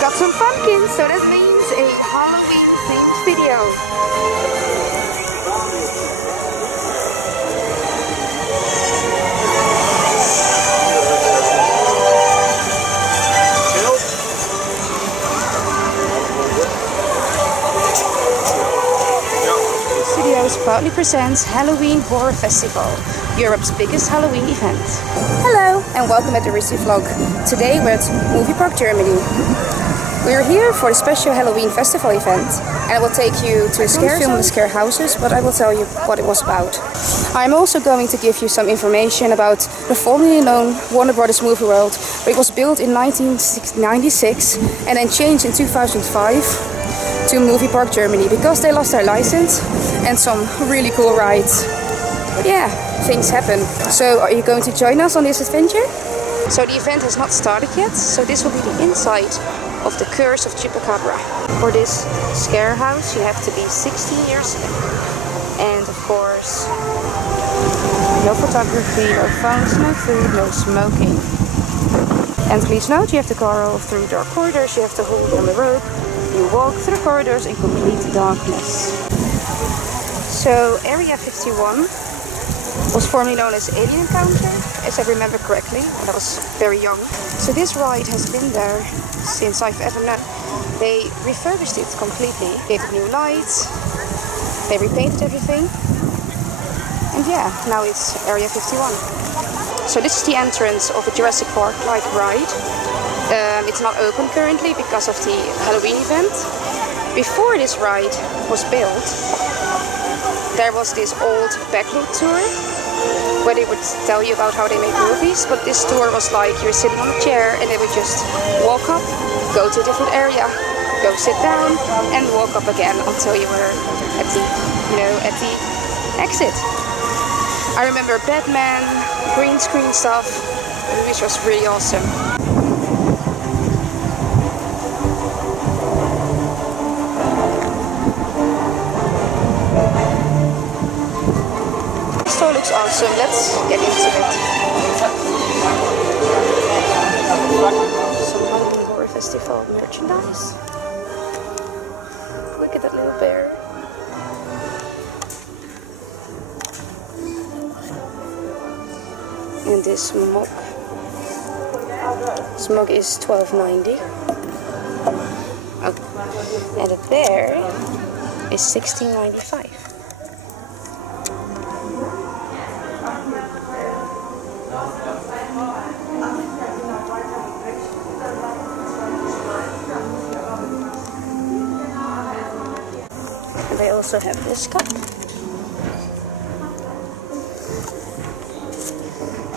got some pumpkins, so that means a Halloween themed video. Proudly presents Halloween Horror Festival, Europe's biggest Halloween event. Hello and welcome at the Rizzy vlog. Today we're at Movie Park Germany. We're here for the special Halloween festival event and I will take you to film the scare houses, but I will tell you what it was about. I'm also going to give you some information about the formerly known Warner Brothers movie world, but it was built in 1996 and then changed in 2005 to Movie Park Germany because they lost their license and some really cool rides. But yeah, things happen. So are you going to join us on this adventure? So the event has not started yet, so this will be the inside of the Curse of Chupacabra. For this scare house you have to be 16 years old. And of course, no photography, no phones, no food, no smoking. And please note, you have to go through dark corridors, you have to hold on the rope. You walk through corridors in complete darkness. So Area 51 was formerly known as Alien Encounter, as I remember correctly, when I was very young. So this ride has been there since I've ever known. They refurbished it completely, gave it new lights, they repainted everything. And yeah, now it's Area 51. So this is the entrance of a Jurassic Park-like ride. It's not open currently because of the Halloween event. Before this ride was built, there was this old backlot tour where they would tell you about how they make movies, but this tour was like you're sitting on a chair and they would just walk up, go to a different area, go sit down and walk up again until you were at the, at the exit. I remember Batman, green screen stuff, which was really awesome. Store looks awesome, let's get into it. Some Halloween Horror Festival merchandise. Look at that little bear. And this mug. This mug is $12.90. Oh. And the bear is $16.95. And they also have this cup.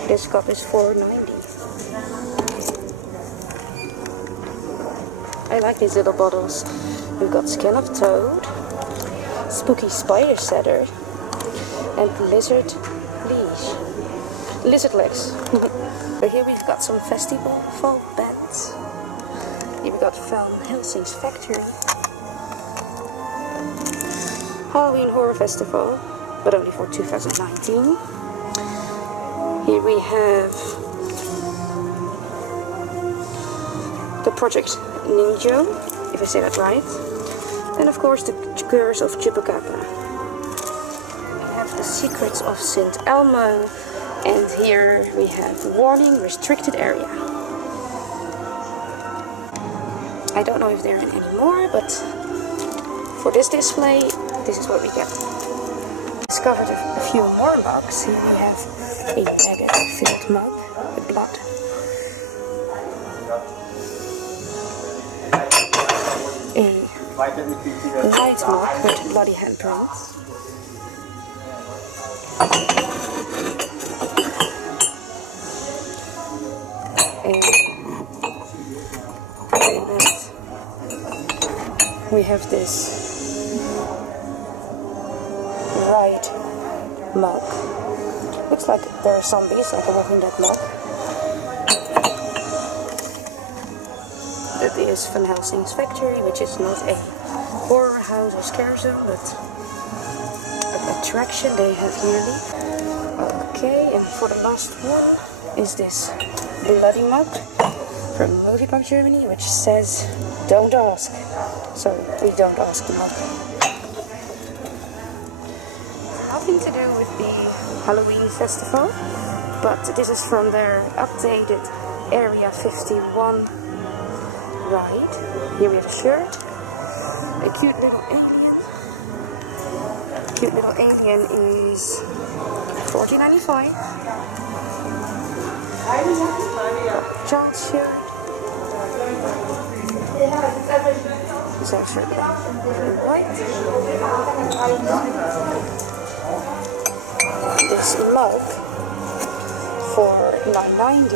This cup is $4.90. I like these little bottles. We've got Skin of Toad, Spooky Spider Setter, and Lizard legs. So here we've got some festival folk bands. Here we got Van Helsing's Factory, Halloween Horror Festival, but only for 2019. Here we have the Project Ninja, if I say that right. And of course the Curse of Chupacabra. We have the Secrets of St. Elmo. And here we have Warning, Restricted Area. I don't know if there are any more, but for this display, this is what we get. Discovered a few more mugs. Here we have a baguette-filled mug with blood. A light mug with bloody handprints. And we have this right mug. Looks like there are zombies, like a Walking Dead mug. That is Van Helsing's Factory, which is not a horror house or scare zone, but an attraction they have yearly. Okay, and for the last one is this bloody mug from Movie Park Germany, which says don't ask. So we don't ask the mock. Nothing to do with the Halloween festival, but this is from their updated Area 51 ride. Here we have a shirt, a cute little alien. Cute little alien is $14.95. Child shirt. Is actually white. This mug for $9.90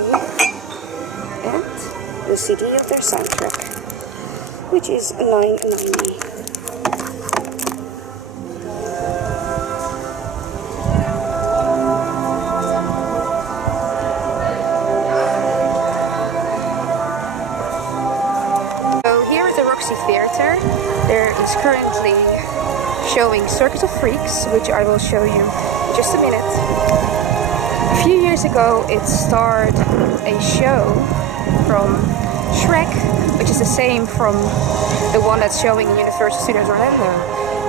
and the CD of their soundtrack, which is $9.90. Theater. There is currently showing Circus of Freaks, which I will show you in just a minute. A few years ago it starred a show from Shrek, which is the same from the one that's showing in Universal Studios Orlando.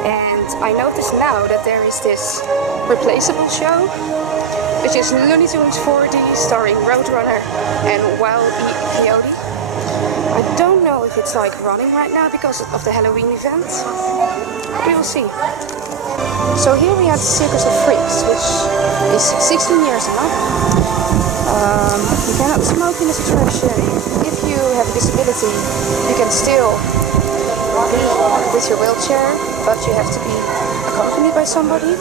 And I notice now that there is this replaceable show, which is Looney Tunes 4D starring Roadrunner and Wild E. Coyote. I don't know if it's like running right now because of the Halloween event. We will see. So here we have the Circus of Freaks, which is 16 years now. You cannot smoke in this attraction. If you have a disability, you can still be with your wheelchair, but you have to be accompanied by somebody.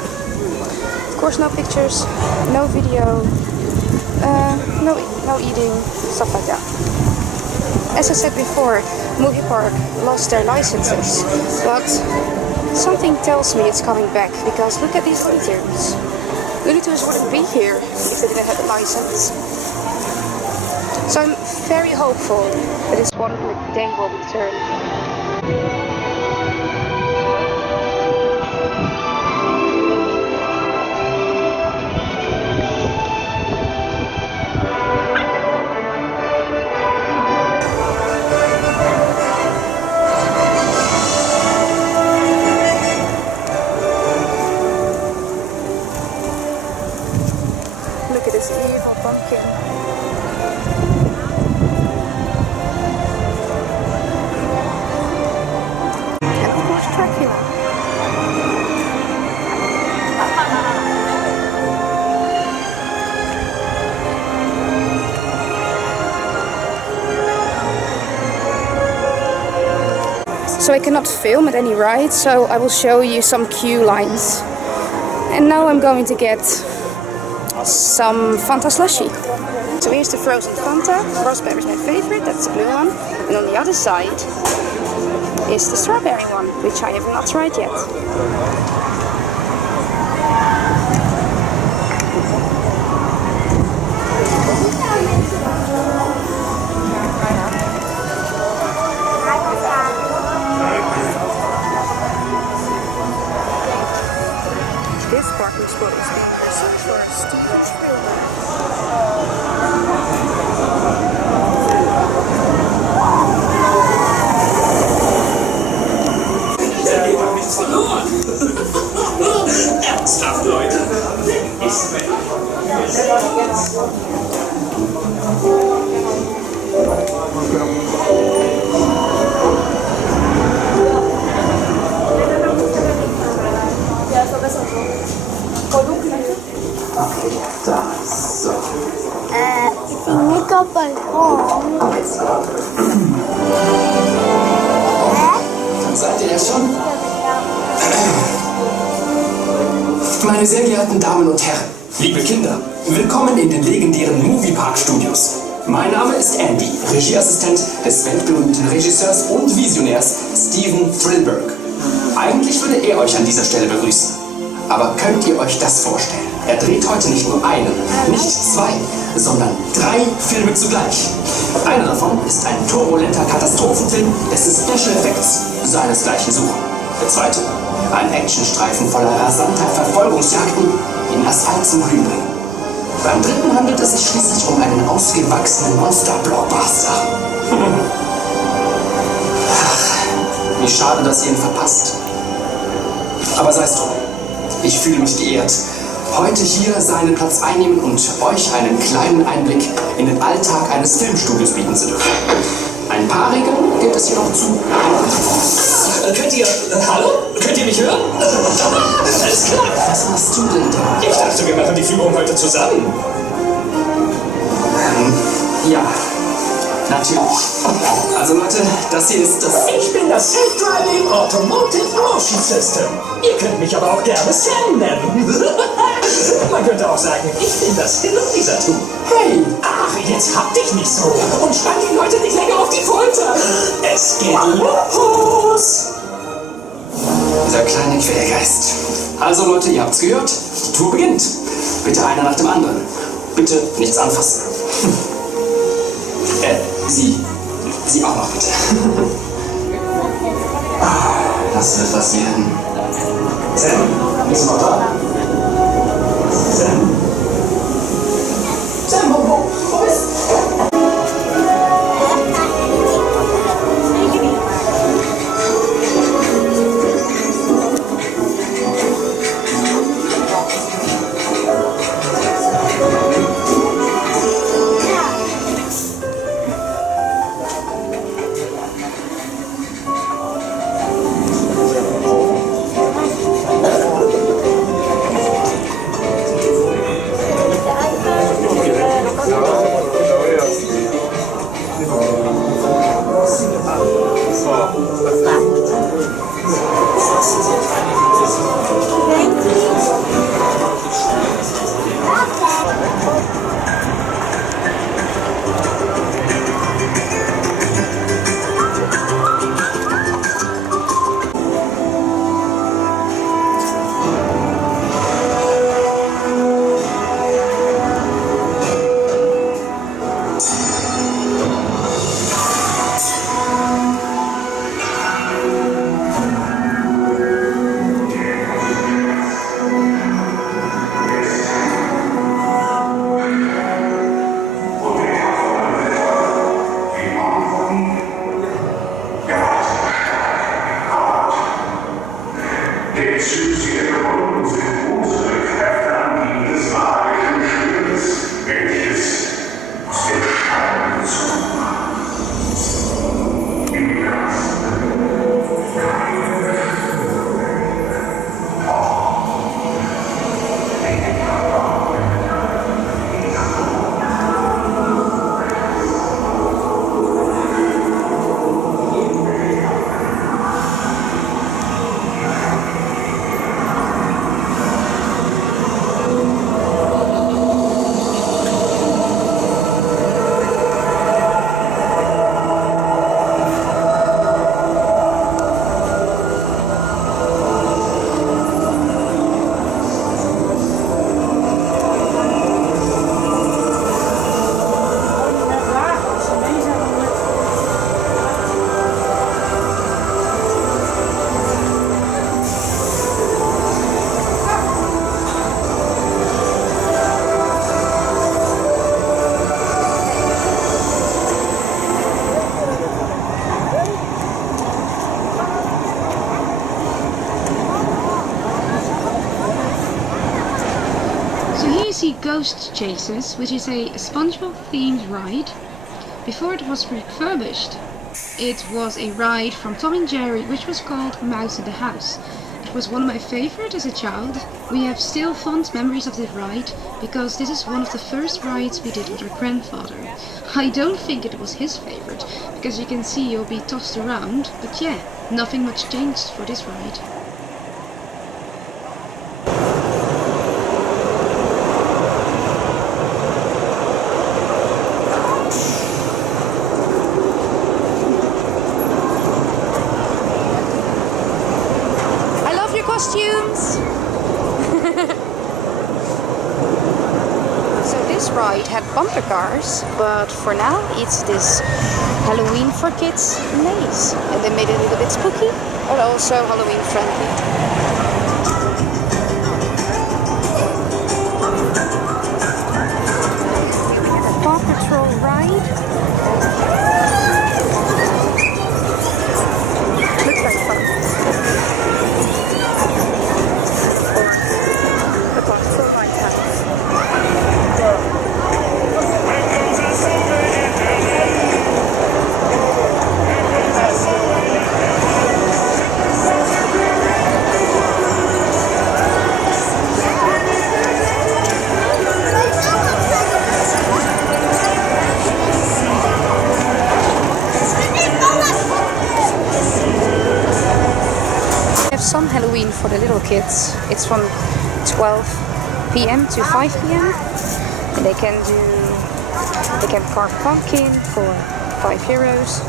Of course, no pictures, no video, no eating, stuff like that. As I said before, Movie Park lost their licenses, but something tells me it's coming back, because look at these Looney Tunes. Looney Tunes wouldn't be here if they didn't have a license. So I'm very hopeful that this one day will return. Look at this evil pumpkin. And of course Dracula. So I cannot film at any ride, so I will show you some cue lines. And now I'm going to get some Fanta slushy. So here's the frozen Fanta. Raspberry is my favorite, that's the blue one. And on the other side is the strawberry one, which I have not tried yet. This parking spot is being reserved for Steven Spielberg. Ernsthaft, Leute. Ik vind niet op een grond. Seid ihr das schon? Meine sehr geehrten Damen und Herren, liebe Kinder, willkommen in den legendären Movie Park Studios. Mein Name ist Andy, Regieassistent des weltberühmten Regisseurs und Visionärs Steven Spielberg. Eigentlich würde er euch an dieser Stelle begrüßen. Aber könnt ihr euch das vorstellen? Er dreht heute nicht nur einen, nicht zwei, sondern 3 Filme zugleich. Einer davon ist ein turbulenter Katastrophenfilm des Special Effects, seinesgleichen suchen. Der zweite, ein Actionstreifen voller rasanter Verfolgungsjagden, die den Asphalt zum Glühen bringen. Beim dritten handelt es sich schließlich um einen ausgewachsenen Monster-Blockbuster. Wie schade, dass ihr ihn verpasst. Aber sei es drum. Ich fühle mich geehrt, heute hier seinen Platz einnehmen und euch einen kleinen Einblick in den Alltag eines Filmstudios bieten zu dürfen. Ein paar Regeln gilt es jedoch zu. Könnt ihr... Hallo? Könnt ihr mich hören? Alles klar. Was machst du denn da? Ich dachte, wir machen die Führung heute zusammen. Ja, natürlich. Also Leute, das hier ist das... Ich bin das Self-Driving Automotive Motion System. Ihr könnt mich aber auch gerne Sam nennen. Man könnte auch sagen, ich bin das Hinweisatu. Hey! Ach, jetzt hab dich nicht so und spann die Leute nicht länger auf die Folter. Es geht los. Dieser kleine Quälgeist. Also Leute, ihr habt's gehört. Die Tour beginnt. Bitte einer nach dem anderen. Bitte nichts anfassen. Sie auch noch bitte. Das wird was werden. Sam, bist du noch da? Sam? Sam, wo bist du? see Ghost Chasers, which is a SpongeBob themed ride. Before it was refurbished, it was a ride from Tom and Jerry which was called Mouse in the House. It was one of my favourites as a child. We have still fond memories of this ride because this is one of the first rides we did with our grandfather. I don't think it was his favourite because you can see you'll be tossed around, but yeah, nothing much changed for this ride. Costumes! So this ride had bumper cars, but for now it's this Halloween for kids maze. And they made it a little bit spooky, but also Halloween friendly. Paw Patrol ride. Looks like for the little kids. It's from 12 p.m. to 5 p.m. and they can carve pumpkin for €5,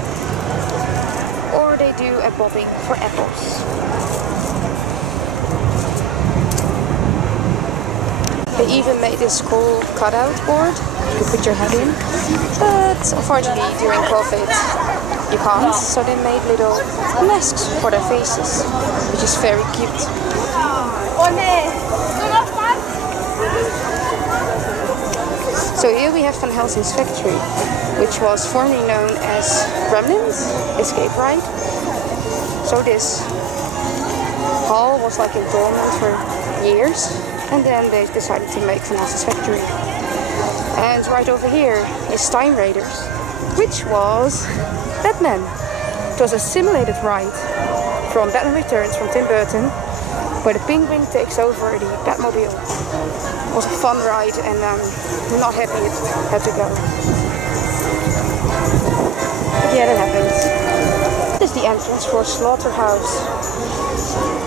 or they do a bobbing for apples. They even made this cool cutout board you put your head in, but unfortunately during COVID you can't, so they made little masks for their faces, which is very cute. So here we have Van Helsing's factory, which was formerly known as Gremlins, escape ride. So this hall was like dormant for years, and then they decided to make Van Helsing's factory. And right over here is Time Raiders, which was Batman. It was a simulated ride from Batman Returns from Tim Burton, where the Penguin takes over the Batmobile. It was a fun ride, and I'm not happy it had to go. But yeah, that happened. This is the entrance for Slaughterhouse.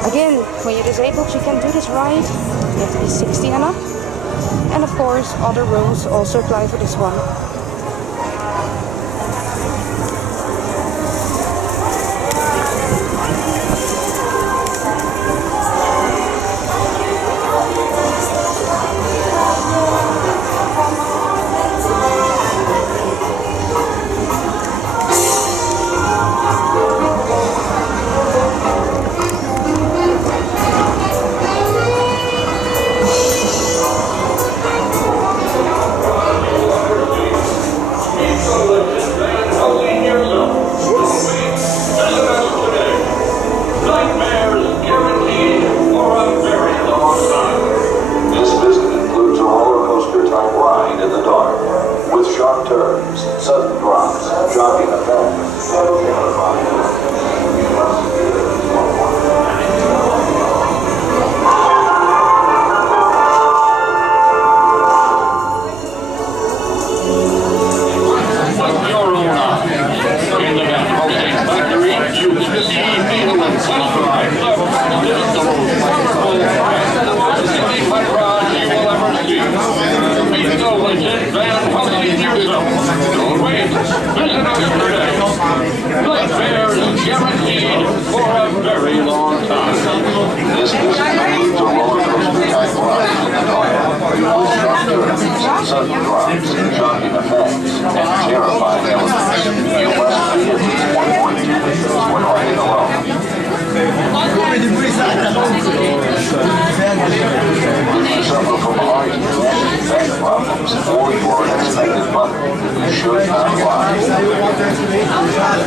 Again, when you're disabled, you can do this ride. You have to be 16 and up. And of course, other rules also apply for this one.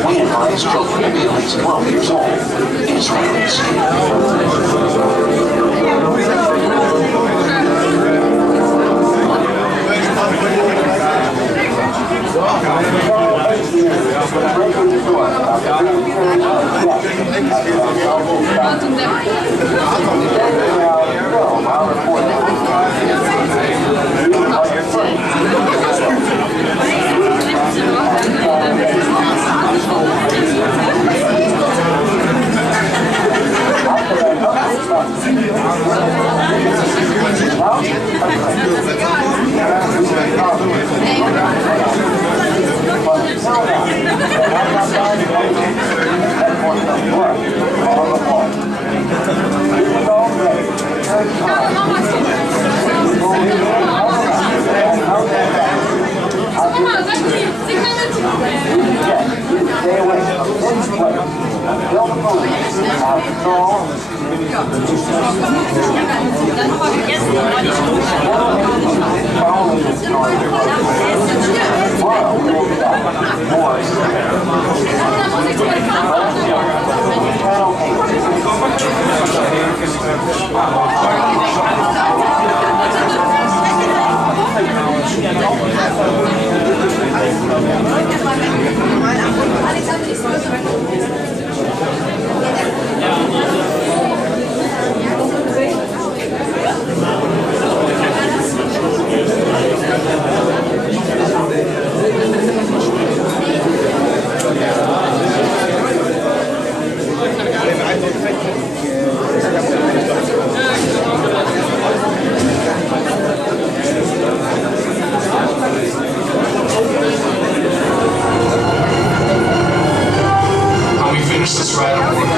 We advise children to be at least 12 years old. It's really finish this ride on board.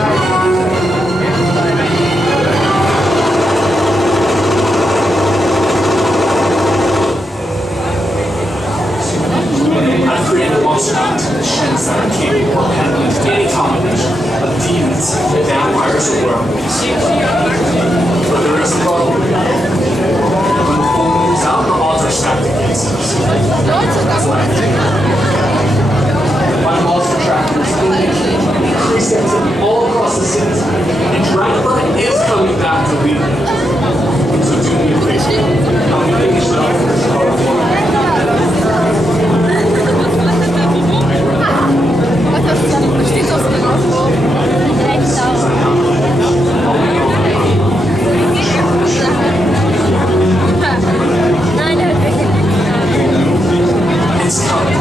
I've created monster machines that are capable of handling any combination of demons, vampires, or werewolves. But there is a problem. When the full moon's out, the odds are stacked against us. That's what I think. My monster trackers increased activity all across the city, and Dracula is coming back to lead. So do me a favor. I'll be making it up for this horror. It's coming.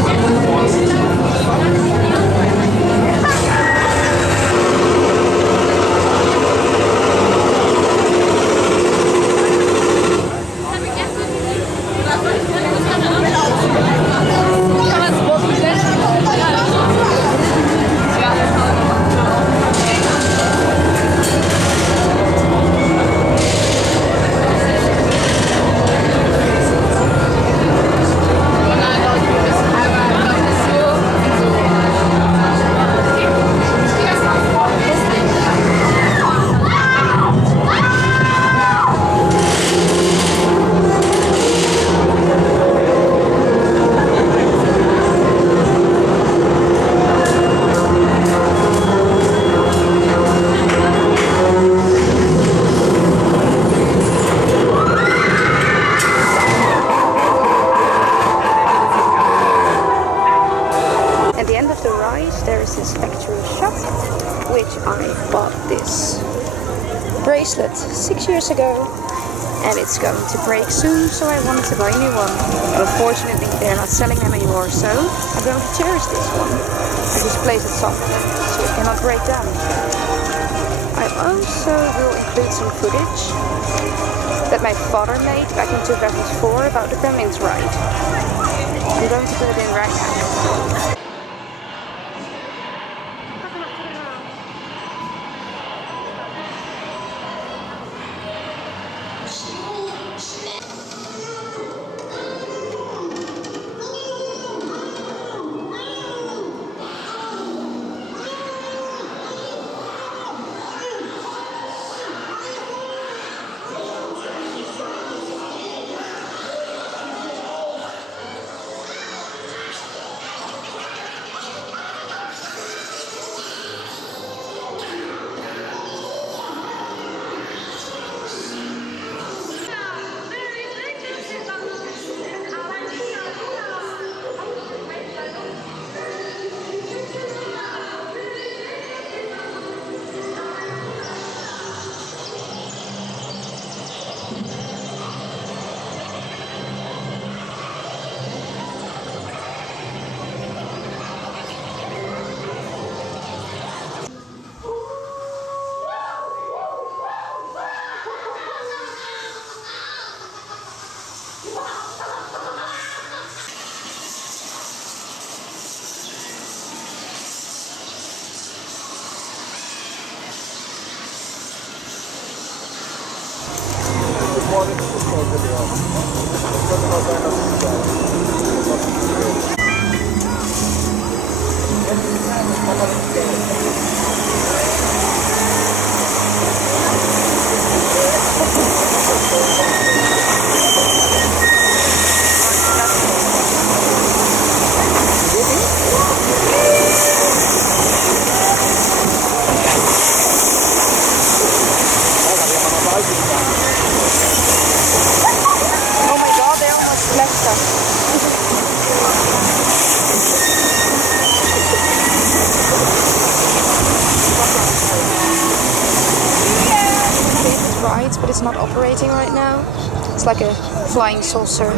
Bracelet 6 years ago, and it's going to break soon, so I wanted to buy a new one. But unfortunately they're not selling them anymore, so I'm going to cherish this one and just place it soft so it cannot break down. I also will include some footage that my father made back in 2004 about the Gremlins ride. I'm going to put it in right now. But it's not operating right now. It's like a flying saucer.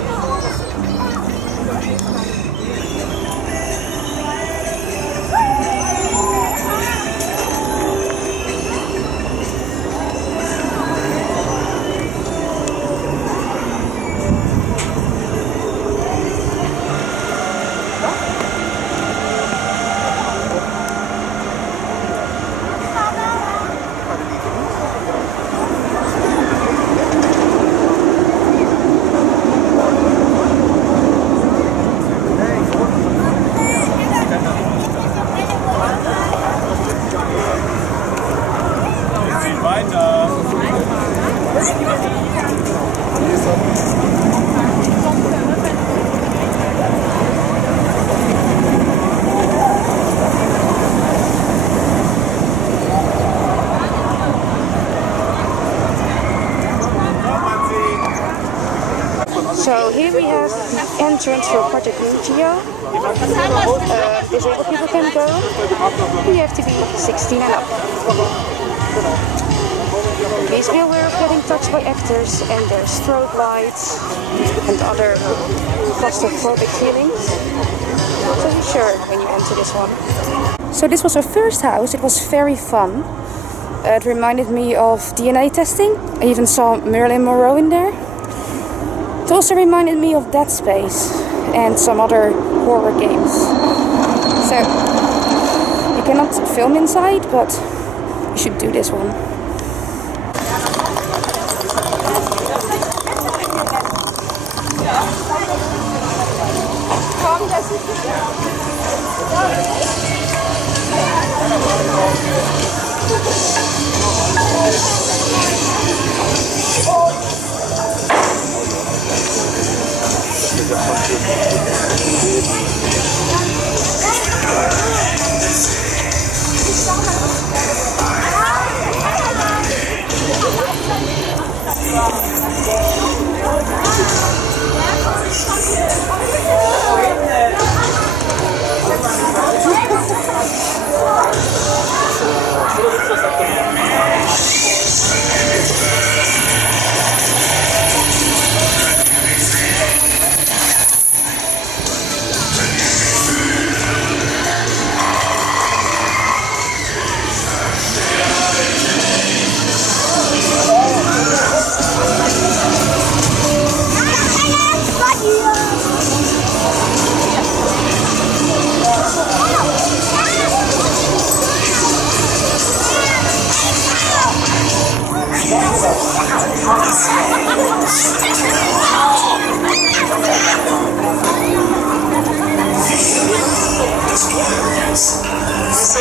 we have the entrance for Project Ninja. Disabled people can go. You have to be 16 and up. Please be aware of getting touched by actors and their strobe lights and other claustrophobic feelings. So be sure when you enter this one. So this was our first house. It was very fun. It reminded me of DNA testing. I even saw Marilyn Monroe in there. It also reminded me of Dead Space and some other horror games. So you cannot film inside, but you should do this one.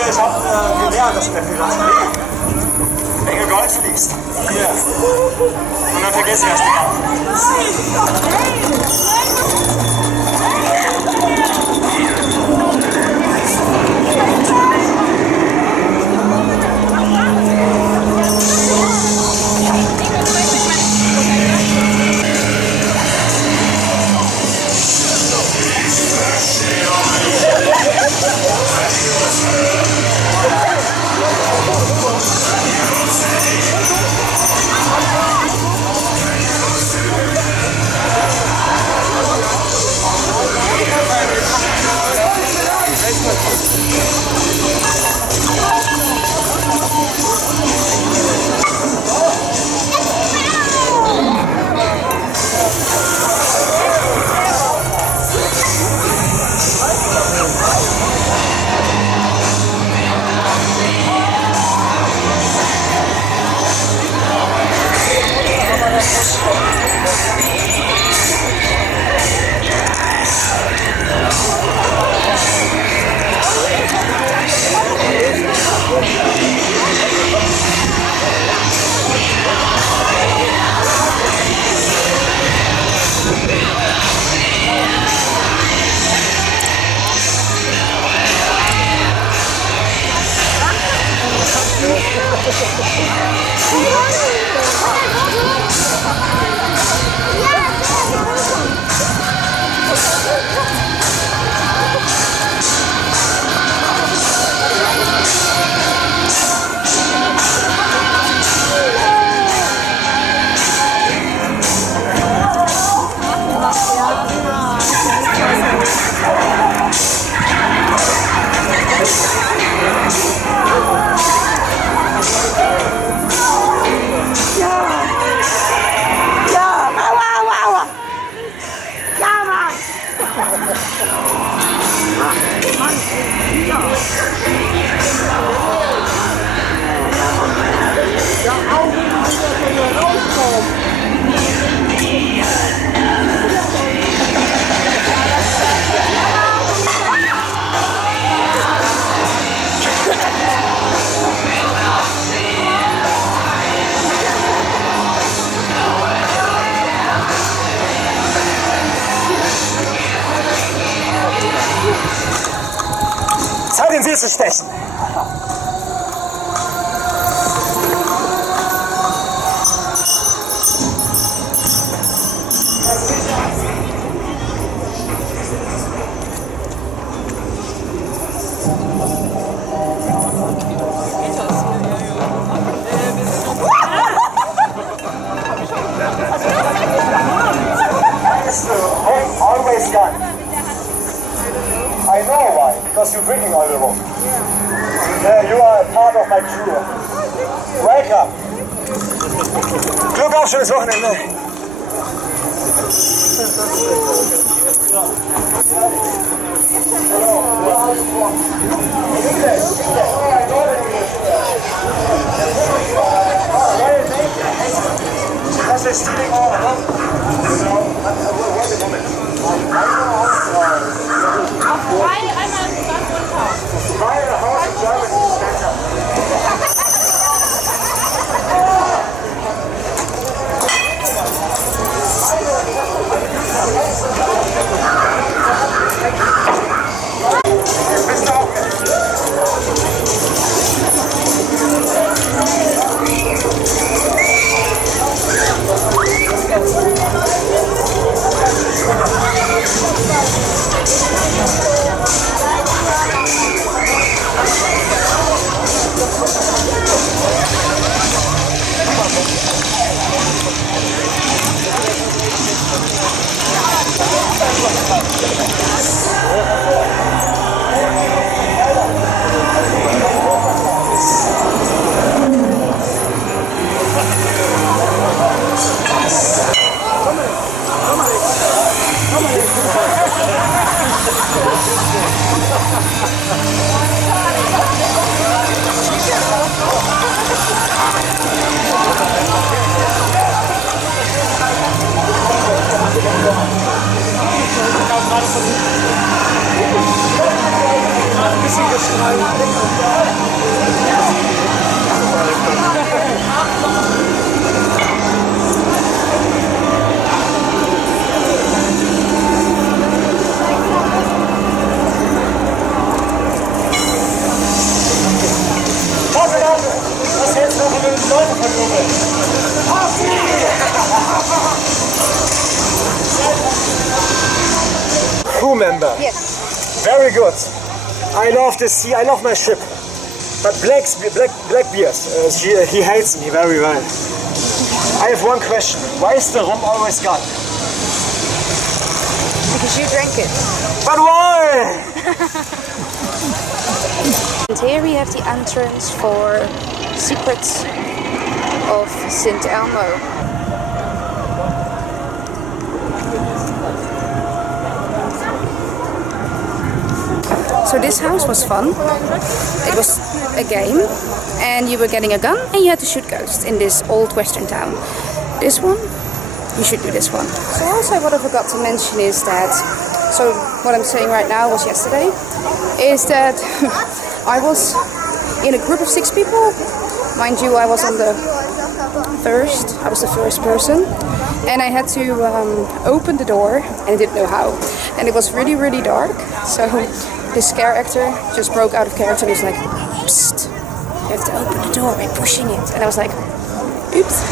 Ich habe gelernt, dass der Fehler Menge Gold fließt. Hier. Und dann vergesse ich erst Zeit, den See zu stechen. of my crew. Welcome. Glück auf, schönes Wochenende. Das ist stealing all, huh? So, wait a moment. Buy a house in Germany is better. Bist du auch mit? Crew member. Yes. Very good. I love the sea. I love my ship. But Blackbeard, he hates me very well. I have one question. Why is the rum always gone? Because you drank it. But why? And here we have the entrance for Secrets of St. Elmo. So this house was fun. It was a game and you were getting a gun and you had to shoot ghosts in this old western town. This one, you should do this one. So also what I forgot to mention is that, so what I'm saying right now was yesterday, is that I was in a group of 6 people. Mind you, I was the first person, and I had to open the door and I didn't know how. And it was really, really dark, so this scare actor just broke out of character and he was like, "Psst, you have to open the door by pushing it." And I was like, oops.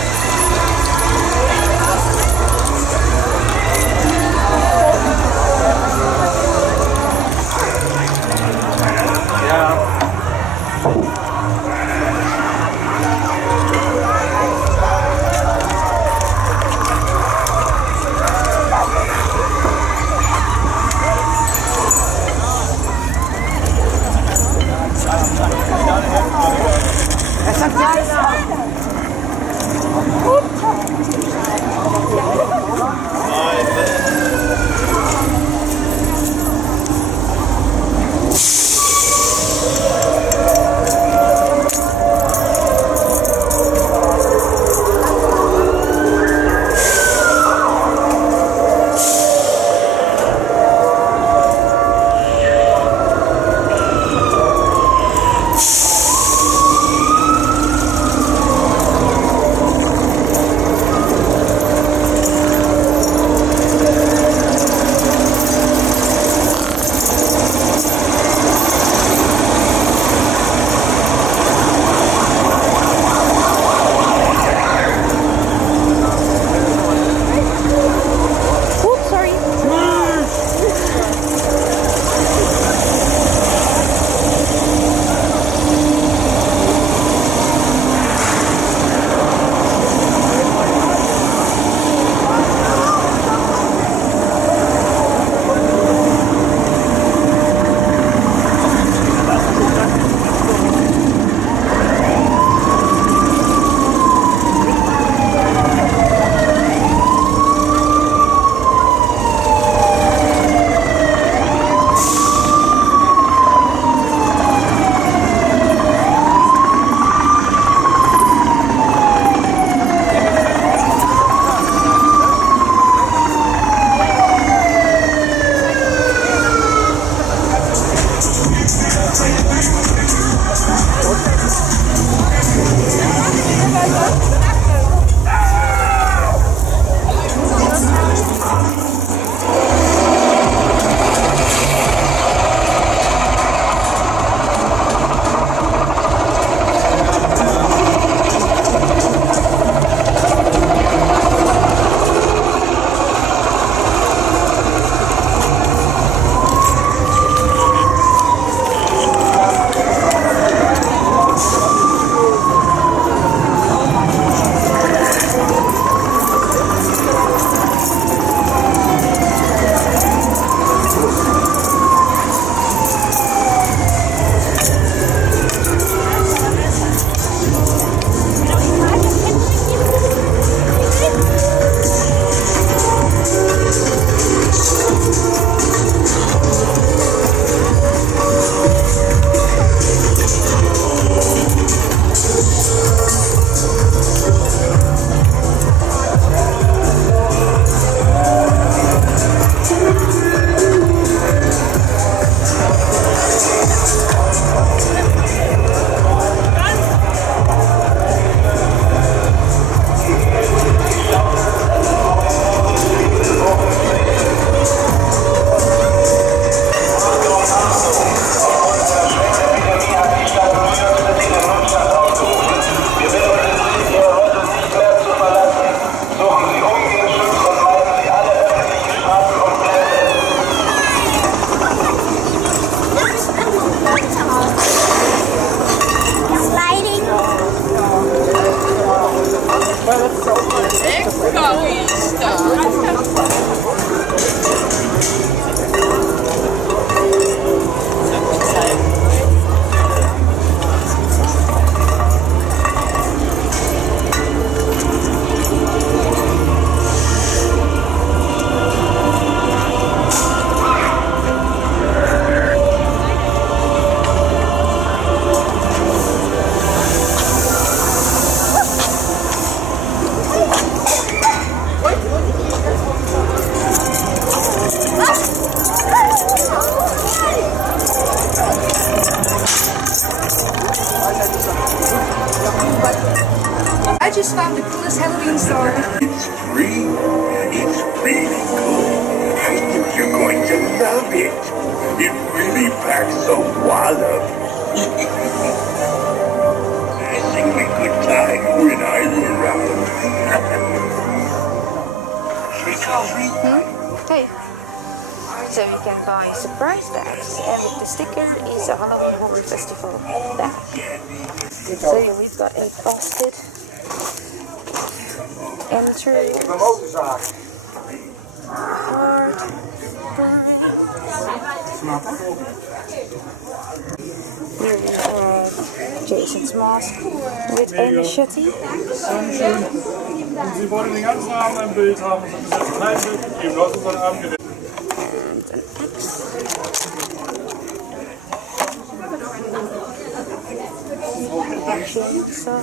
just found the coolest Halloween store. It's free. It's really cool. I think you're going to love it. It really packs a wallop. I think we could time when I'm around. Trick or treat. Hey. So you can buy surprise bags, and with the sticker is a Halloween Horror Festival bag. So here we've got a basket. Enter. Heart. Here we have Jason's mask with a machete. Sie wollen den ganzen Abend ein Bild haben, das ist jetzt kein Bild gegeben, lass uns einen Abend gewinnen. And an axe. Chainsaw.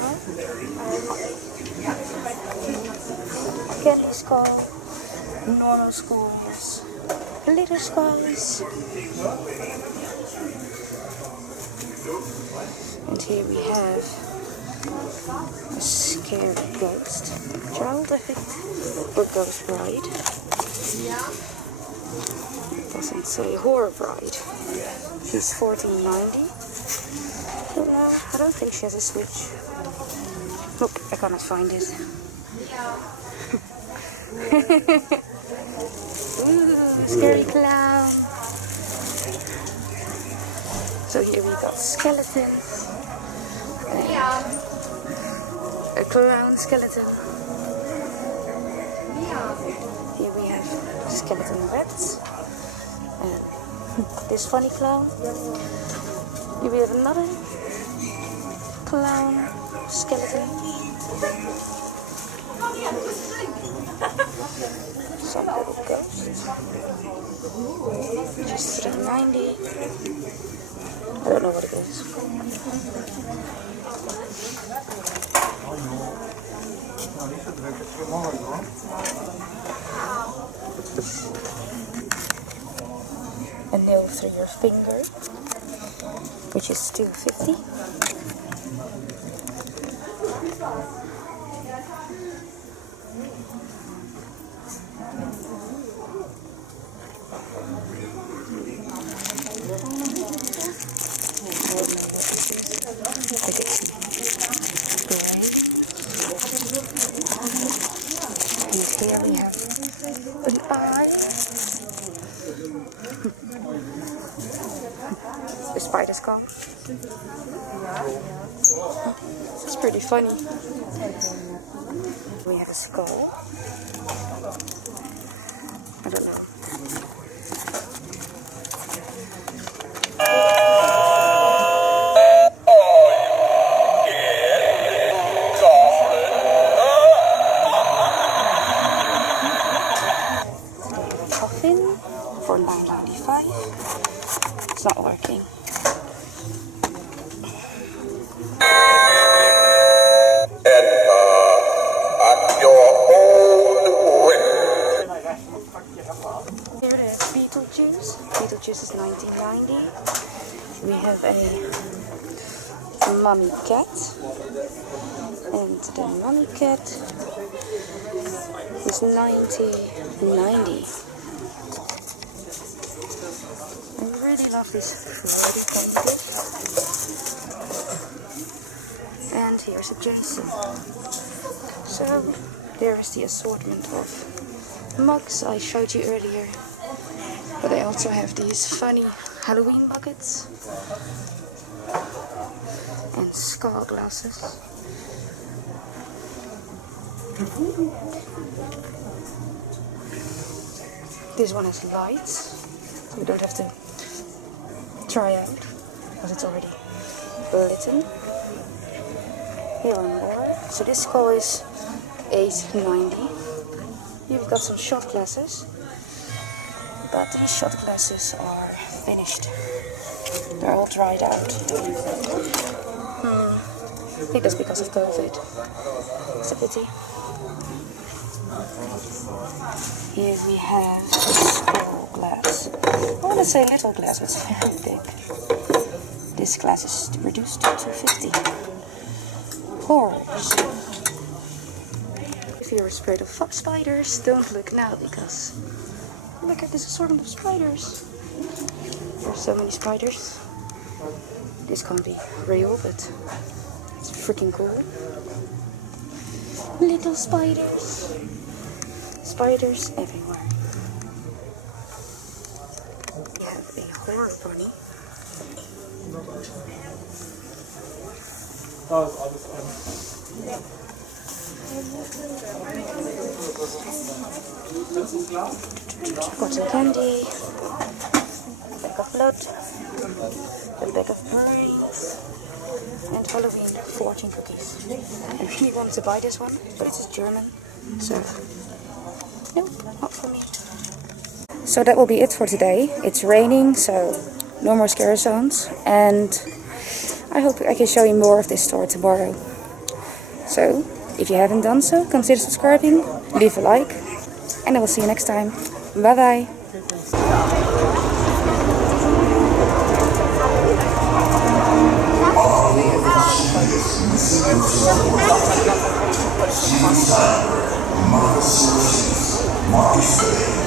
Candy skull. Normal skulls. Glitter skulls. And here we have a scary ghost. Child, I think. Or ghost bride. Doesn't say horror bride. She's 1490. I don't think she has a switch. Look, I cannot find it. Ooh, scary clown. So here we got skeletons. And a clown skeleton. Here we have skeleton rats. And this funny clown. Here we have another clown skeleton. Some little ghost. Just 390. I don't know what it is. A nail through your finger, which is $2.50. And here we have an eye. The spider's gone. It's pretty funny. We have a skull. I don't know. Coffin for $9.95. It's not working. Here it is, Beetlejuice. Beetlejuice is $19.90. We have a mummy cat. And the mummy cat is $19.90. I really love these floaty pumpkins. And here's a Jason. So there is the assortment of mugs I showed you earlier. But I also have these funny Halloween buckets and skull glasses. This one has lights, so we don't have to try out because it's already lit. Here are more. So this skull is $8.90. You've got some shot glasses, but these shot glasses are finished. They're all dried out. I think that's because of COVID. It's a pity. Here we have a skull glass. I want to say little glass, but it's very big. This glass is reduced to $2.50. Horrors. you're scared of spiders, don't look now because look at this assortment of spiders. There's so many spiders. This can't be real, but it's freaking cool. Little spiders. Spiders everywhere. We have a horror bunny. Cotton candy, a bag of blood, a bag of brains, and Halloween 14 cookies. I really wanted to buy this one, but it's German, so nope, not for me. So that will be it for today. It's raining, so no more scare zones, and I hope I can show you more of this store tomorrow. So, if you haven't done so, consider subscribing, leave a like, and I will see you next time. Bye bye! Zien, vertellen, iets, mocht, niet,